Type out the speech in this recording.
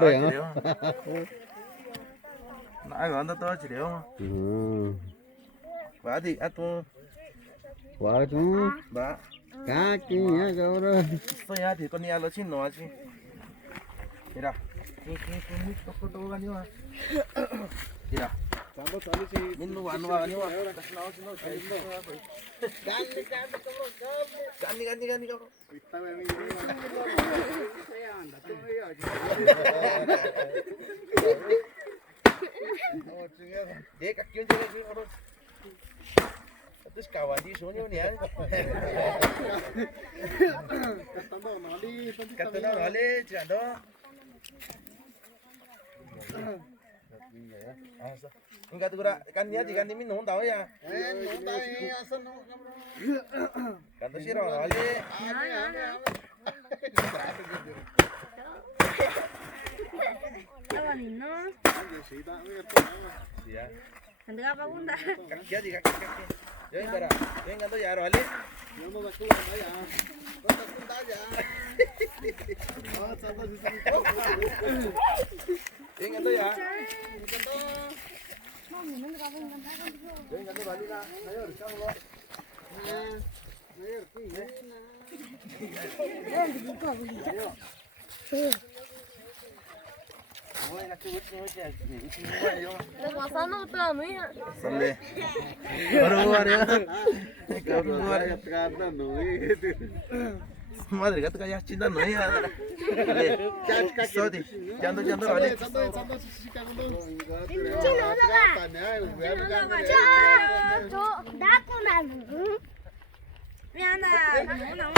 Rồi hả? Nãy gọi tao tôi chỉ đéo mà. Bà thì ăn tôi Quả chúng bà. cá kia nhá cháu đó. Tôi nhà thì con nhà nó chín nó chứ. Thế nào? Tôi cái như mà. Thế nào? Min lu anu anu mà. Gani kau. Dia kaki macam ni orang. Terus kawan di sini ni ya. Kata nak balik, jangan doh. Enggak tu gura kan dia jika ni minum tahu ya. Kan tu sih orang balik. Apa ni no? Ya. Nanti apa pun dah. Kan dia jika kaki. Jadi bara, yang kan tu ya orang balik. Yang kan tu ya. Yang kan tu balik lah. Ayo, sekarang lo. Pasando otra mía. Sale. Baru ada. Madre, kata kayak cinta no ya. Sorry. Jangan balik. Daku nanu. Miana, nanu.